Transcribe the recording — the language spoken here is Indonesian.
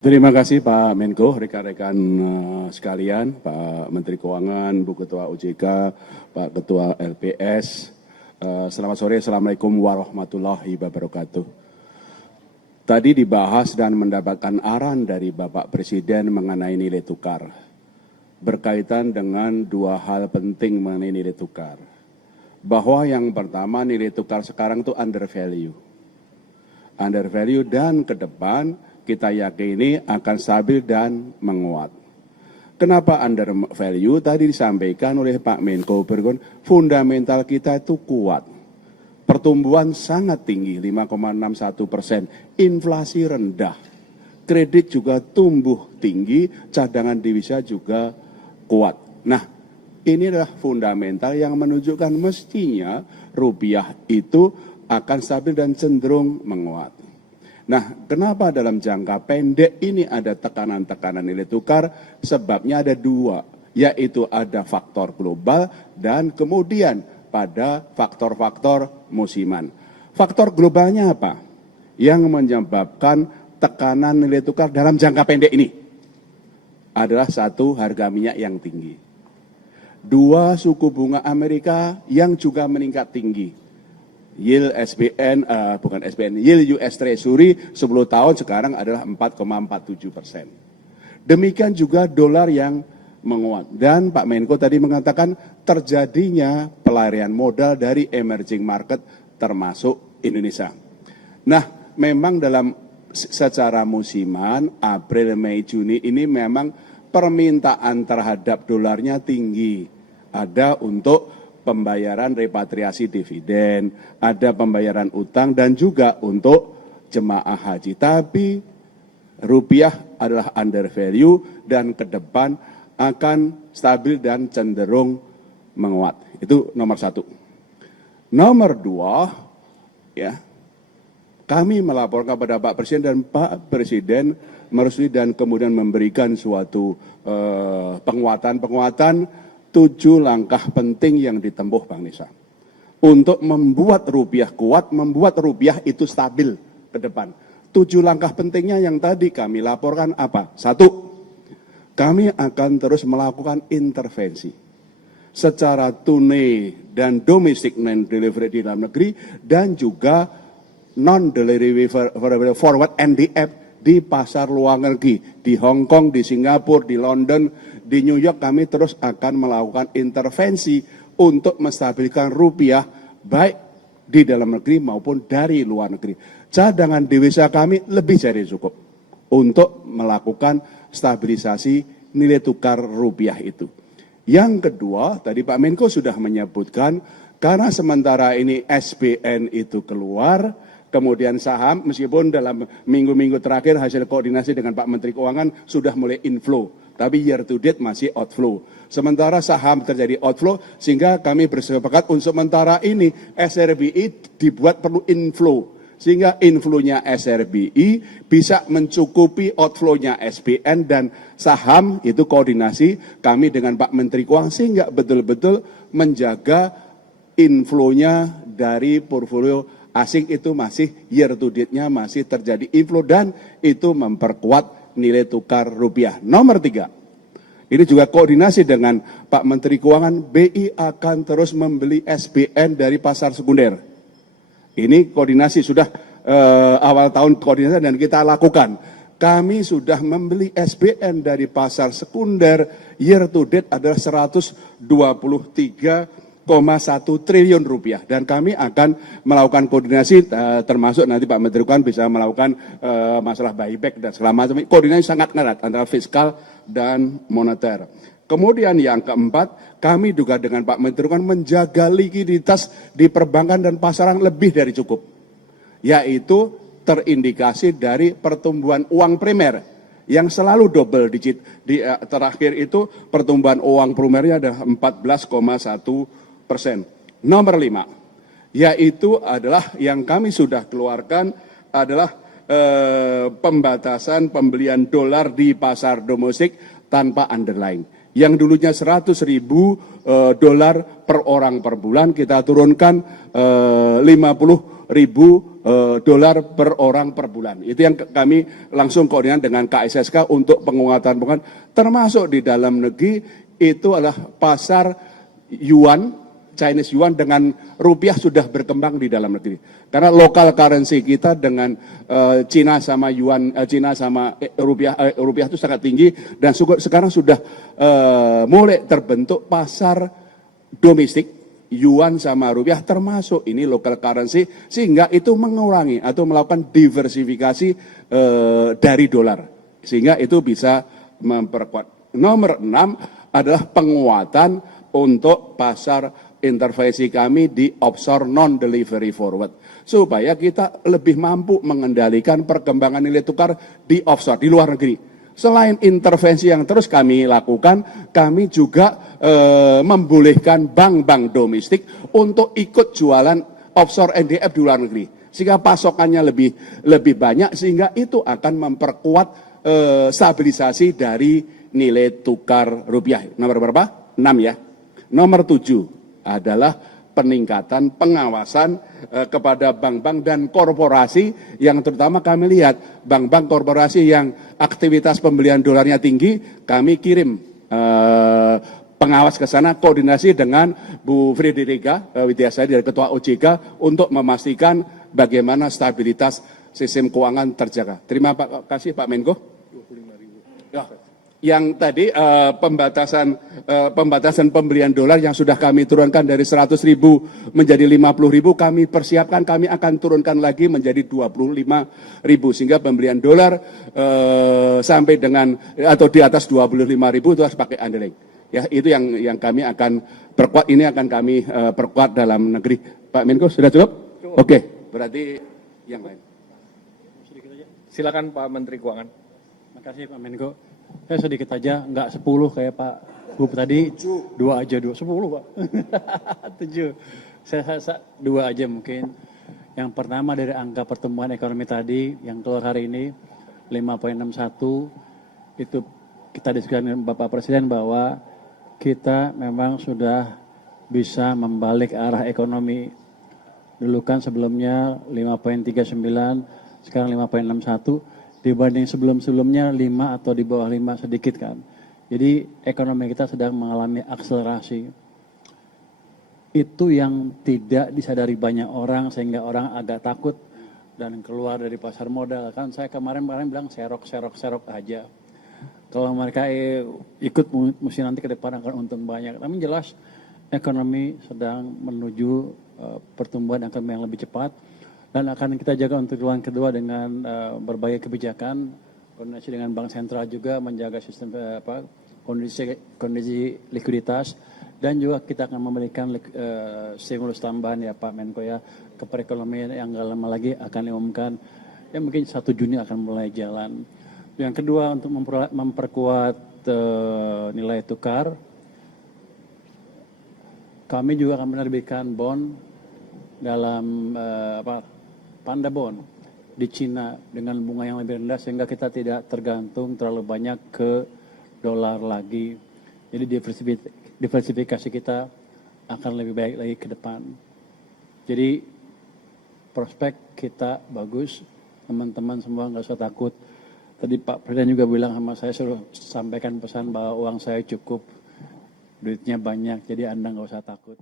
Terima kasih Pak Menko, rekan-rekan sekalian, Pak Menteri Keuangan, Bu Ketua OJK, Pak Ketua LPS. Selamat sore, Assalamualaikum warahmatullahi wabarakatuh. Tadi dibahas dan mendapatkan arahan dari Bapak Presiden mengenai nilai tukar. Berkaitan dengan dua hal penting mengenai nilai tukar. Bahwa yang pertama nilai tukar sekarang itu undervalue. Undervalue dan ke depan kita yakini akan stabil dan menguat. Kenapa under value? Tadi disampaikan oleh Pak Menko Bergon, fundamental kita itu kuat. Pertumbuhan sangat tinggi, 5,61%. Inflasi rendah. Kredit juga tumbuh tinggi, cadangan devisa juga kuat. Nah, ini adalah fundamental yang menunjukkan mestinya rupiah itu akan stabil dan cenderung menguat. Nah, kenapa dalam jangka pendek ini ada tekanan-tekanan nilai tukar? Sebabnya ada dua, yaitu ada faktor global dan kemudian pada faktor-faktor musiman. Faktor globalnya apa? Yang menyebabkan tekanan nilai tukar dalam jangka pendek ini adalah satu, harga minyak yang tinggi. Dua, suku bunga Amerika yang juga meningkat tinggi. Yield yield US Treasury 10 tahun sekarang adalah 4,47%. Demikian juga dolar yang menguat. Dan Pak Menko tadi mengatakan terjadinya pelarian modal dari emerging market termasuk Indonesia. Nah, memang dalam secara musiman, April, Mei, Juni ini memang permintaan terhadap dolarnya tinggi. Ada untuk pembayaran repatriasi dividen, ada pembayaran utang dan juga untuk jemaah haji. Tapi rupiah adalah undervalue dan ke depan akan stabil dan cenderung menguat. Itu nomor satu. Nomor dua, ya, kami melaporkan kepada Pak Presiden dan Pak Presiden merestui dan kemudian memberikan suatu penguatan 7 langkah penting yang ditempuh Bang Nisa. Untuk membuat rupiah kuat, membuat rupiah itu stabil ke depan. 7 langkah pentingnya yang tadi kami laporkan apa? Satu, kami akan terus melakukan intervensi secara tunai dan domestic non-delivery di dalam negeri dan juga non-delivery forward NDF di pasar luar negeri, di Hong Kong, di Singapura, di London, di New York. Kami terus akan melakukan intervensi untuk menstabilkan rupiah baik di dalam negeri maupun dari luar negeri. Cadangan devisa kami lebih dari cukup untuk melakukan stabilisasi nilai tukar rupiah itu. Yang kedua, tadi Pak Menko sudah menyebutkan, karena sementara ini SBN itu keluar, kemudian saham, meskipun dalam minggu-minggu terakhir hasil koordinasi dengan Pak Menteri Keuangan sudah mulai inflow, tapi year to date masih outflow. Sementara saham terjadi outflow, sehingga kami bersepakat untuk sementara ini SRBI dibuat perlu inflow. Sehingga inflow-nya SRBI bisa mencukupi outflow-nya SBN dan saham, itu koordinasi kami dengan Pak Menteri Keuangan, sehingga betul-betul menjaga inflow-nya dari portfolio asing itu masih year to date-nya masih terjadi inflow dan itu memperkuat nilai tukar rupiah. Nomor 3, ini juga koordinasi dengan Pak Menteri Keuangan, BI akan terus membeli SBN dari pasar sekunder. Ini koordinasi sudah awal tahun koordinasi dan kita lakukan. Kami sudah membeli SBN dari pasar sekunder, year to date adalah 123,1 triliun rupiah. Dan kami akan melakukan koordinasi, termasuk nanti Pak Menteri Keuangan bisa melakukan masalah buyback dan segala macam. Koordinasi sangat erat antara fiskal dan moneter. Kemudian yang keempat, kami juga dengan Pak Menteri Keuangan menjaga likuiditas di perbankan dan pasaran lebih dari cukup. Yaitu terindikasi dari pertumbuhan uang primer yang selalu double digit. Di terakhir itu pertumbuhan uang primernya adalah 14,1%. Nomor 5, yaitu adalah yang kami sudah keluarkan adalah pembatasan pembelian dolar di pasar domestik tanpa underlying. Yang dulunya 100.000 dolar per orang per bulan, kita turunkan 50 ribu dolar per orang per bulan. Itu yang kami langsung koordinasi dengan KSSK untuk penguatan termasuk di dalam negeri itu adalah pasar yuan, Chinese yuan dengan rupiah sudah berkembang di dalam negeri. Karena local currency kita dengan Cina sama yuan, Cina sama rupiah itu sangat tinggi dan sekarang sudah mulai terbentuk pasar domestik yuan sama rupiah termasuk ini local currency sehingga itu mengurangi atau melakukan diversifikasi dari dolar sehingga itu bisa memperkuat. Nomor 6 adalah penguatan untuk pasar intervensi kami di offshore non-delivery forward. Supaya kita lebih mampu mengendalikan perkembangan nilai tukar di offshore, di luar negeri. Selain intervensi yang terus kami lakukan, kami juga membolehkan bank-bank domestik untuk ikut jualan offshore NDF di luar negeri. Sehingga pasokannya lebih banyak, sehingga itu akan memperkuat stabilisasi dari nilai tukar rupiah. Nomor berapa? 6 ya. Nomor 7 adalah peningkatan pengawasan kepada bank-bank dan korporasi yang terutama kami lihat bank-bank korporasi yang aktivitas pembelian dolarnya tinggi, kami kirim pengawas ke sana koordinasi dengan Bu Frederica Widiasari dari Ketua OJK untuk memastikan bagaimana stabilitas sistem keuangan terjaga. Terima kasih Pak Menko. 25.000. Ya. Yang tadi pembatasan pembelian dolar yang sudah kami turunkan dari 100.000 menjadi 50.000 kami persiapkan, kami akan turunkan lagi menjadi 25.000 sehingga pembelian dolar sampai dengan atau di atas 25.000 itu harus pakai underlying. Ya, itu yang kami akan perkuat, ini akan kami perkuat dalam negeri. Pak Menko sudah cukup? Oke, berarti yang lain. Silakan Pak Menteri Keuangan. Terima kasih Pak Menko. Saya sedikit aja, nggak 10 kayak Pak Gub tadi, 2 aja, 10 Pak, 7. Saya 2 aja mungkin. Yang pertama dari angka pertumbuhan ekonomi tadi, yang keluar hari ini, 5,61, itu kita diskusikan dengan Bapak Presiden bahwa kita memang sudah bisa membalik arah ekonomi. Dulu kan sebelumnya 5,39, sekarang 5,61. Dibanding sebelum-sebelumnya 5 atau di bawah 5 sedikit kan. Jadi ekonomi kita sedang mengalami akselerasi. Itu yang tidak disadari banyak orang sehingga orang agak takut dan keluar dari pasar modal. Kan saya kemarin bilang serok aja. Kalau mereka ikut mesti nanti ke depan akan untung banyak. Tapi jelas ekonomi sedang menuju pertumbuhan yang lebih cepat. Dan akan kita jaga untuk triwulan kedua dengan berbagai kebijakan, koordinasi dengan Bank Sentral juga menjaga sistem kondisi likuiditas dan juga kita akan memberikan stimulus tambahan ya Pak Menko ya ke perekonomian yang gak lama lagi akan diumumkan ya mungkin 1 Juni akan mulai jalan. Yang kedua untuk memperkuat nilai tukar, kami juga akan menerbitkan bond dalam Panda Bond di Cina dengan bunga yang lebih rendah sehingga kita tidak tergantung terlalu banyak ke dolar lagi. Jadi diversifikasi kita akan lebih baik lagi ke depan. Jadi prospek kita bagus, teman-teman semua nggak usah takut. Tadi Pak Presiden juga bilang sama saya suruh sampaikan pesan bahwa uang saya cukup, duitnya banyak, jadi Anda nggak usah takut.